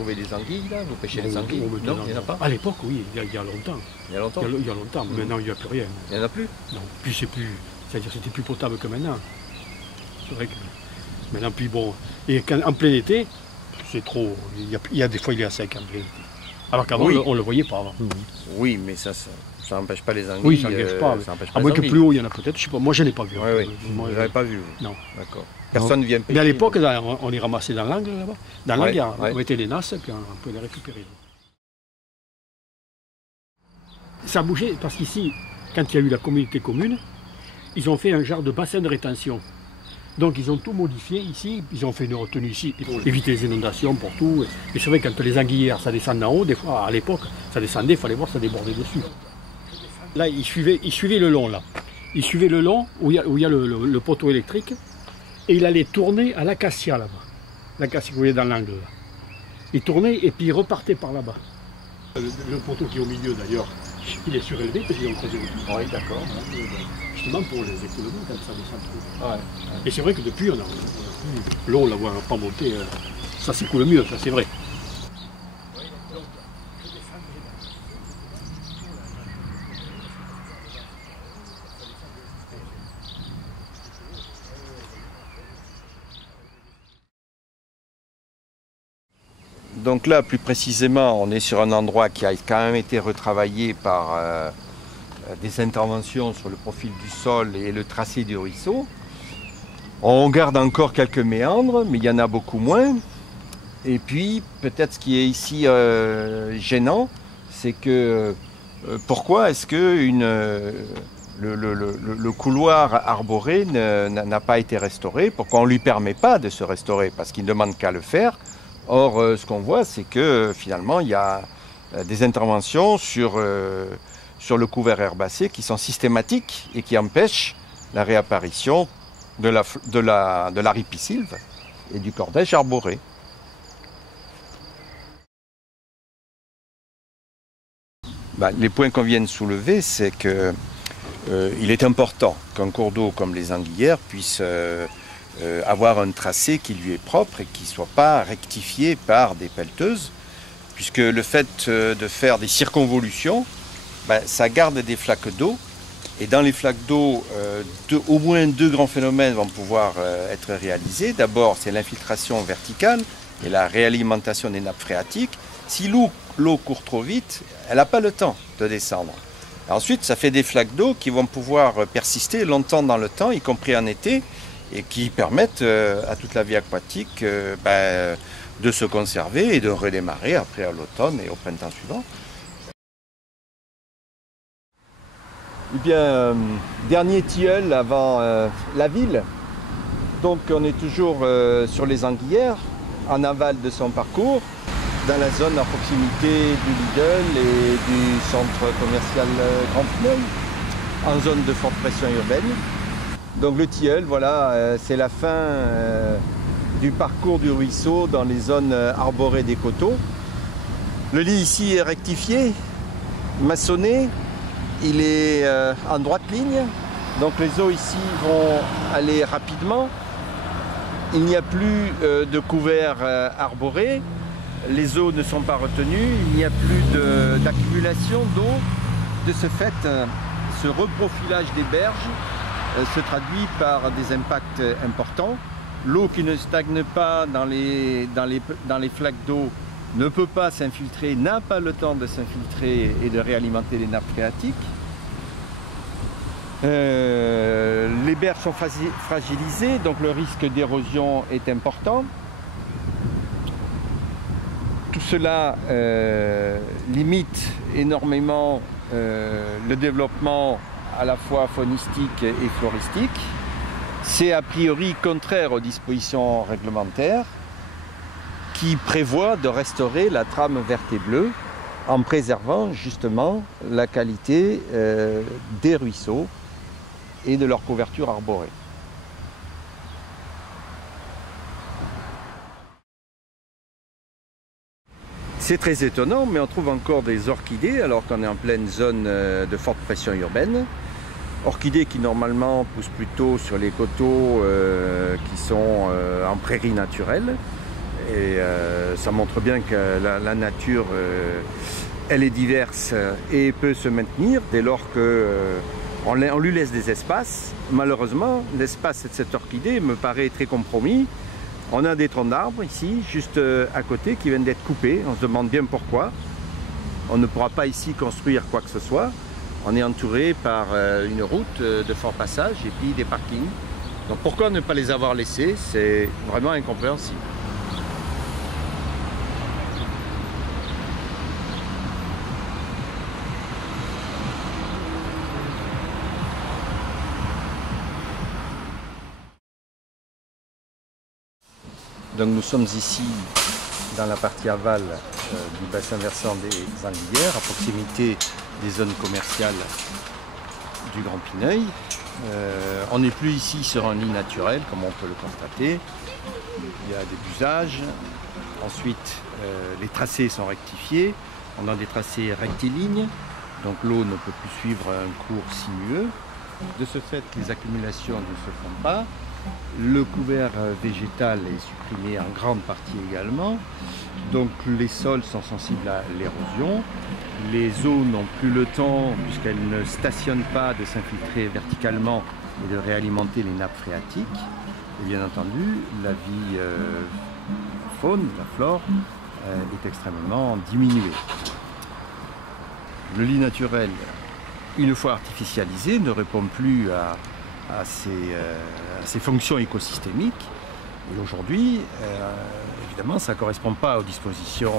trouvez des anguilles là? Vous pêchez les anguilles? Non, il n'y en a pas? À l'époque, oui, il y a longtemps. Il y a longtemps? Il y a longtemps, mais maintenant il n'y a plus rien. Il n'y en a plus? Non, puis c'est plus. C'est-à-dire c'était plus potable que maintenant. C'est vrai que. Maintenant, puis bon. Et en plein été, c'est trop. Il y a des fois il est à sec en plein été. Alors qu'avant, Oui. on ne le voyait pas avant. Oui, mais ça n'empêche pas les anguilles. Oui, ça n'engage pas. Ça empêche À pas moins les que anguilles. plus haut, il y en a peut-être. Je sais pas. Moi, je n'ai pas vu. Oui, oui. Moi, Vous n'avez pas vu, vous? Non. D'accord. Personne ne vient pêcher? Mais à l'époque, on les ramassait dans l'angle là-bas. Dans l'angle, ouais. on mettait les nasses et puis on peut les récupérer. Ça a bougé parce qu'ici, quand il y a eu la communauté commune, ils ont fait un genre de bassin de rétention. Donc ils ont tout modifié ici, ils ont fait une retenue ici pour éviter les inondations pour tout. Et c'est vrai quand les anguillières ça descend d'en haut, des fois à l'époque ça descendait, il fallait voir ça débordait dessus. Là ils suivaient le long là. Ils suivaient le long où il y a le poteau électrique et il allait tourner à l'acacia là-bas. L'acacia que vous voyez dans l'angle là. Il tournait et puis il repartait par là-bas. Le poteau qui est au milieu d'ailleurs, il est surélevé parce qu'ils ont creusé autour. Oui, d'accord. Justement pour les économies quand ça descend trop. Ouais. Et c'est vrai que depuis, l'eau, on ne la voit pas monter. Ça s'écoule mieux, ça c'est vrai. Donc là, plus précisément, on est sur un endroit qui a quand même été retravaillé par des interventions sur le profil du sol et le tracé du ruisseau. On garde encore quelques méandres, mais il y en a beaucoup moins. Et puis, peut-être ce qui est ici gênant, c'est que pourquoi est-ce que le couloir arboré n'a pas été restauré? Pourquoi on ne lui permet pas de se restaurer? Parce qu'il ne demande qu'à le faire. Or, ce qu'on voit, c'est que finalement, il y a des interventions sur le couvert herbacé qui sont systématiques et qui empêchent la réapparition de la ripisylve et du cordège arboré. Les points qu'on vient de soulever, c'est que il est important qu'un cours d'eau comme les Anguillières puisse avoir un tracé qui lui est propre et qui ne soit pas rectifié par des pelleteuses, puisque le fait de faire des circonvolutions, ça garde des flaques d'eau, et dans les flaques d'eau, au moins deux grands phénomènes vont pouvoir être réalisés. D'abord, c'est l'infiltration verticale et la réalimentation des nappes phréatiques. Si l'eau court trop vite, elle n'a pas le temps de descendre. Ensuite, ça fait des flaques d'eau qui vont pouvoir persister longtemps dans le temps, y compris en été, et qui permettent à toute la vie aquatique de se conserver et de redémarrer après à l'automne et au printemps suivant. Eh bien, dernier tilleul avant la ville. Donc on est toujours sur les Anguillières, en aval de son parcours, dans la zone à proximité du Lidl et du centre commercial Grand Funeuil, en zone de forte pression urbaine. Donc le tilleul, voilà, c'est la fin du parcours du ruisseau dans les zones arborées des coteaux. Le lit ici est rectifié, maçonné, il est en droite ligne, donc les eaux ici vont aller rapidement. Il n'y a plus de couvert arboré, les eaux ne sont pas retenues, il n'y a plus d'accumulation d'eau. De ce fait, ce reprofilage des berges se traduit par des impacts importants. L'eau qui ne stagne pas dans les flaques d'eau ne peut pas s'infiltrer, n'a pas le temps de s'infiltrer et de réalimenter les nappes phréatiques. Les berges sont fragilisées, donc le risque d'érosion est important. Tout cela limite énormément le développement à la fois faunistique et floristique. C'est a priori contraire aux dispositions réglementaires qui prévoient de restaurer la trame verte et bleue en préservant justement la qualité des ruisseaux et de leur couverture arborée. C'est très étonnant, mais on trouve encore des orchidées alors qu'on est en pleine zone de forte pression urbaine. Orchidées qui normalement poussent plutôt sur les coteaux qui sont en prairie naturelle. Et ça montre bien que la nature, elle est diverse et peut se maintenir dès lors qu'on lui laisse des espaces. Malheureusement, l'espace de cette orchidée me paraît très compromis. On a des troncs d'arbres ici, juste à côté, qui viennent d'être coupés. On se demande bien pourquoi. On ne pourra pas ici construire quoi que ce soit. On est entouré par une route de fort passage et puis des parkings. Donc pourquoi ne pas les avoir laissés? C'est vraiment incompréhensible. Donc nous sommes ici dans la partie aval du bassin versant des Anguillères, à proximité des zones commerciales du Grand Pineuil. On n'est plus ici sur un lit naturel, comme on peut le constater. Il y a des busages. Ensuite, les tracés sont rectifiés. On a des tracés rectilignes, donc l'eau ne peut plus suivre un cours sinueux. De ce fait, les accumulations ne se font pas. Le couvert végétal est supprimé en grande partie également. Donc les sols sont sensibles à l'érosion. Les eaux n'ont plus le temps, puisqu'elles ne stationnent pas, de s'infiltrer verticalement et de réalimenter les nappes phréatiques. Et bien entendu, la vie faune, la flore, est extrêmement diminuée. Le lit naturel, une fois artificialisé, ne répond plus à ses fonctions écosystémiques. Et aujourd'hui, évidemment, ça ne correspond pas aux dispositions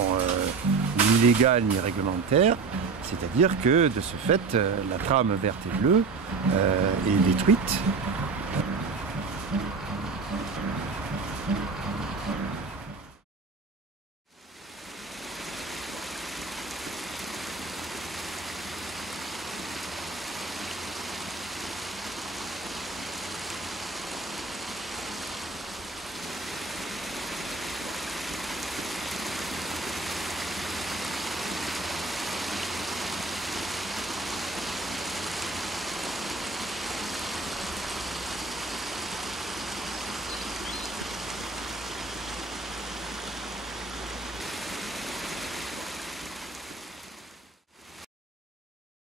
ni légales ni réglementaires. C'est-à-dire que, de ce fait, la trame verte et bleue est détruite